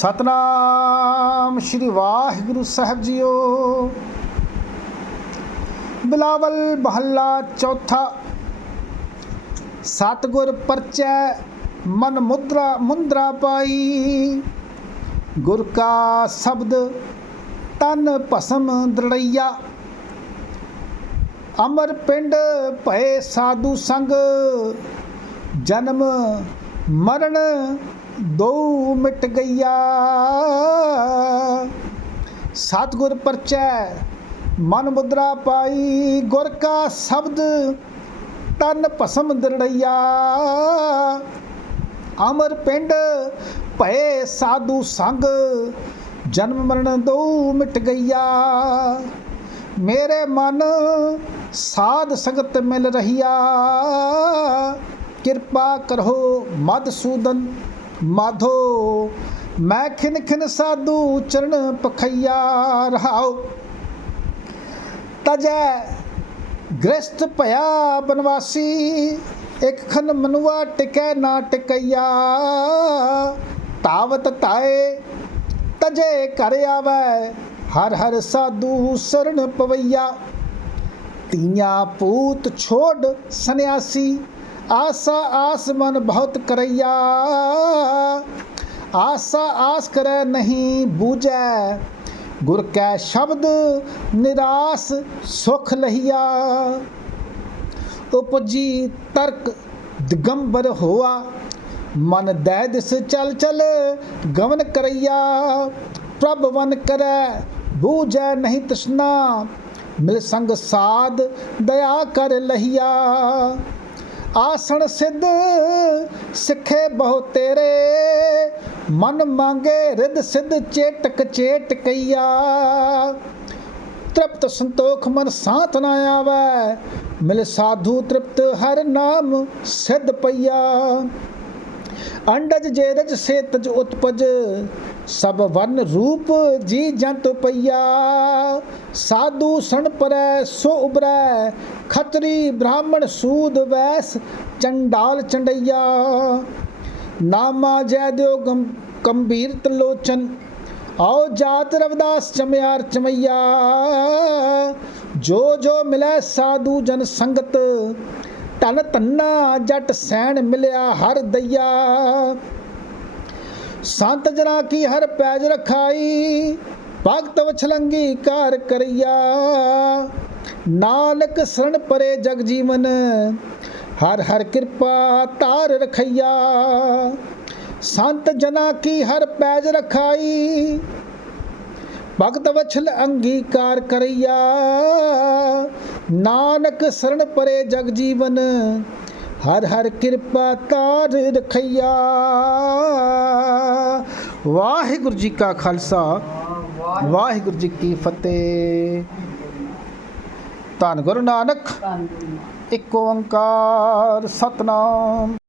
ਸਤਨਾਮ ਸ੍ਰੀ ਵਾਹਿਗੁਰੂ ਸਾਹਿਬ ਜੀਓ। ਬਿਲਾਵਲ ਮਹੱਲਾ ਚੌਥਾ। ਸਤਗੁਰ ਪਰਚੈ ਮਨ ਮੁਦਰਾ ਮੁੰਦਰਾ ਪਾਈ। ਗੁਰ ਕਾ ਸ਼ਬਦ ਤਨ ਭਸਮ ਦ੍ਰਿੜਈਆ। ਅਮਰ ਪਿੰਡ ਭਏ ਸਾਧੂ ਸੰਗ। ਜਨਮ ਮਰਨ ਦੋ ਮਿਟ ਗਈਆ। ਸਤਗੁਰ ਪਰਚੈ, ਮਨ ਮੁਦਰਾ ਪਾਈ, ਗੁਰ ਕਾ ਸ਼ਬਦ ਤਨ ਭਸਮ ਦਰੜਈਆ। ਅਮਰ ਪਿੰਡ ਭਏ ਸਾਧੂ ਸੰਗ, ਜਨਮ ਮਰਨ ਦੋ ਮਿਟ ਗਈਆ। ਮੇਰੇ ਮਨ ਸਾਧ ਸੰਗਤ ਮਿਲ ਰਹੀਆ। ਕਿਰਪਾ ਕਰੋ ਮਦਸੂਦਨ ਮਾਧੋ, ਮੈਂ ਖਿਨ ਖਿਨ ਸਾਧੂ ਚਰਨ ਪਖਈਆ ਰਹਾਓ ਤਜੈ ਗ੍ਰਸਤ ਭਇਆ ਬਨਵਾਸੀ, ਇਕ ਖਨ ਮਨੁਆ ਟਿਕੈ ਨਾ ਟਿਕਈਆ। ਤਾਵਤ ਤਾਏ, ਤਜੇ ਘਰ ਆਵੈ, ਹਰ ਹਰ ਸਾਧੂ ਸਰਣ ਪਵਈਆ। ਤੀਆਂ ਪੂਤ ਛੋੜ ਸੰਨਿਆਸੀ ਆਸਾ ਆਸ ਮਨ ਬਹੁਤ ਕਰਈਆ। ਆਸਾ ਆਸ ਕਰੈ ਨਹੀਂ ਬੂਝੈ। ਗੁਰ ਕੈ ਸ਼ਬਦ ਨਿਰਾਸ ਸੁਖ ਲਹੀਆ। ਉਪਜੀ ਤਰਕ ਦਿਗੰਬਰ ਹੋਆ। ਮਨ ਦੈ ਦਿਸ ਚਲ ਚਲ ਗਮਨ ਕਰਈਆ। ਪ੍ਰਭ ਵਨ ਕਰੈ ਬੂਝੈ ਨਹੀਂ ਤ੍ਰਿਸ਼ਨਾ। ਮਿਲ ਸੰਗ ਸਾਧ ਦਇਆ ਕਰ ਲਹੀਆ। ਆਸਣ ਸਿੱਧ ਸਿੱਖੇ ਬਹੁ ਤੇਰੇ, ਮਨ ਮੰਗੇ ਰਿੱਧ ਸਿੱਧ ਚੇਟਕ ਚੇਟ ਕਈਆ। ਤ੍ਰਿਪਤ ਸੰਤੋਖ ਮਨ ਸਾਥ ਨਾ ਆਵੈ, ਮਿਲ ਸਾਧੂ ਤ੍ਰਿਪਤ ਹਰ ਨਾਮ ਸਿੱਧ ਪਈਆ। ਅੰਡਜ ਜੇਰਜ ਸੇਤਜ ਉਤਪਜ, ਸਭ ਵਨ ਰੂਪ ਜੀ ਜੰਤ ਪਈਆ। ਸਾਧੂ ਸਣ ਪਰੈ ਸੋ ਉਬਰੈ ਖਤਰੀ ਬ੍ਰਾਹਮਣ ਸੂਦ ਵੈਸ ਚੰਡਾਲ ਚੰਡਈਆ। ਨਾਮਾ ਜੈ ਦਿਓ ਗੰ ਕੰਬੀਰ ਤਲੋਚਨ ਆਓ ਜਾਤ ਰਵਦਾਸ ਚਮਿਆਰ ਚਮਈਆ। ਜੋ ਜੋ ਮਿਲੈ ਸਾਧੂ ਜਨ ਸੰਗਤ ਤਨ ਤੰਨਾ ਜਟ ਸੈਣ ਮਿਲਿਆ ਹਰ ਦਈਆ। ਸੰਤ ਜਨਾ ਕੀ ਹਰ ਪੈਜ ਰਖਾਈ, ਭਗਤ ਵਛਲੰਗੀ ਕਾਰ ਕਰਈਆ ਨਾਨਕ ਸਰਣ ਪਰੇ ਜਗ ਜੀਵਨ, ਹਰ ਹਰ ਕਿਰਪਾ ਤਾਰ ਰਖਈਆ। ਸੰਤ ਜਨਾ ਕੀ ਹਰ ਪੈਜ ਰਖਾਈ, ਭਗਤ ਵਛਲ ਅੰਗੀਕਾਰ ਕਰਈਆ ਨਾਨਕ ਸਰਣ ਪਰੇ ਜਗ ਜੀਵਨ, ਹਰ ਹਰ ਕਿਰਪਾ ਤਾਰ ਰਖਈਆ। ਵਾਹਿਗੁਰੂ ਜੀ ਕਾ ਖਾਲਸਾ, ਵਾਹਿਗੁਰੂ ਜੀ ਕੀ ਫਤਿਹ। ਧੰਨ ਗੁਰੂ ਨਾਨਕ ਧੰਨ ਗੁਰੂ ਨਾਨਕ। ਇੱਕ ਓੰਕਾਰ ਸਤਨਾਮ